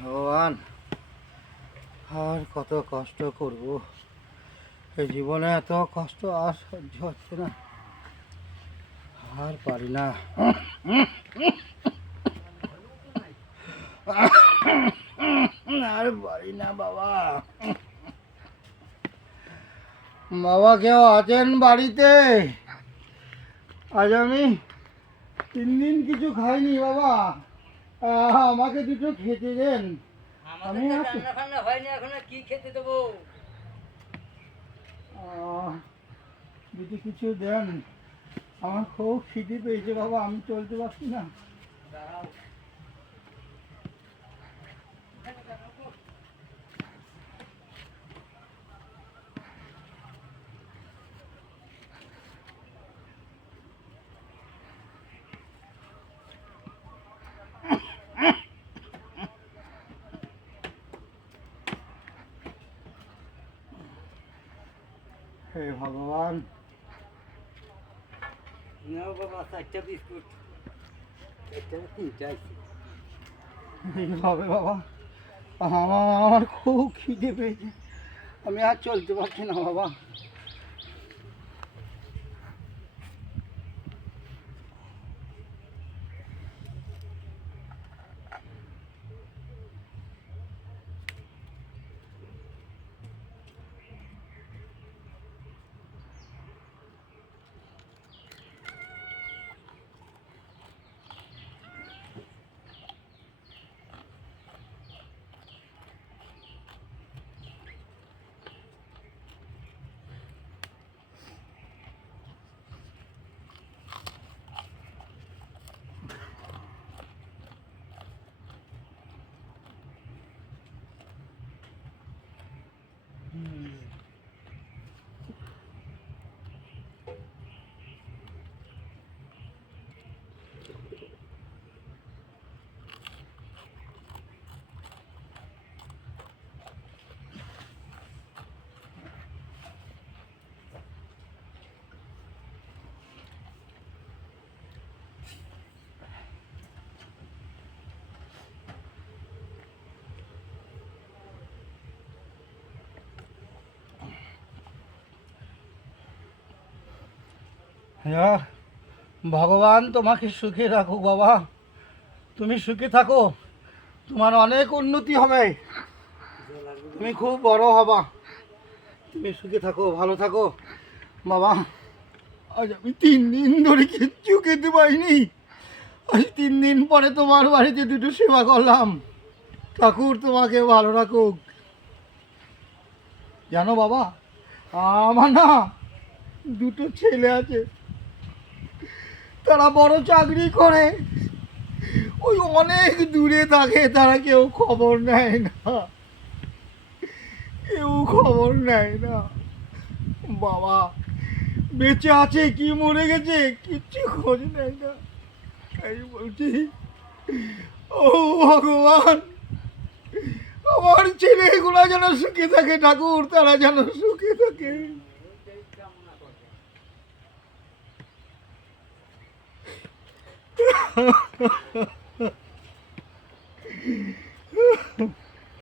ভগবান, আর কত কষ্ট করব। এই জীবনে এত কষ্ট আর সহ্য হচ্ছে না, আর পারি না। আর পারি না বাবা। বাবা কেউ আছেন বাড়িতে? আজ আমি 3 দিন কিছু খাইনি বাবা, আমাকে দুটো খেতে দেন। আমি রান্না ফান্না হয়নি এখনো, কি খেতে দেবো? যদি কিছু দেন, আমার খুব খিদে পেয়েছে বাবা, আমি চলতে পারছি না। দাঁড়াও। হে ভগবান, নাও বাবা 4টা বিস্কুট, একটা 3টা আছে। এইভাবে বাবা, আমার খুব খিদে পেয়েছে, আমি আর চলতে পারছি না বাবা। হ্যাঁ, ভগবান তোমাকে সুখে রাখুক বাবা, তুমি সুখে থাকো, তোমার অনেক উন্নতি হবে, তুমি খুব বড় হবা, তুমি সুখে থাকো, ভালো থাকো বাবা। আজ আমি 3 দিন ধরে কিচ্ছু খেতে পাইনি, আজ 3 দিন পরে তোমার বাড়িতে দুটো সেবা করলাম। ঠাকুর তোমাকে ভালো রাখুক। জানো বাবা, আমার না দুটো ছেলে আছে, তারা বড় চাকরি করে, ওই অনেক দূরে থাকে, তারা কেউ খবর নেয় না, কেউ খবর নেয় না বাবা। বেঁচে আছে কি মরে গেছে কিচ্ছু খোঁজ নেয় না। তাই বলছি, ও ভগবান, আমার ছেলেগুলা যেন সুখে থাকে, ঠাকুর তারা যেন সুখে থাকে।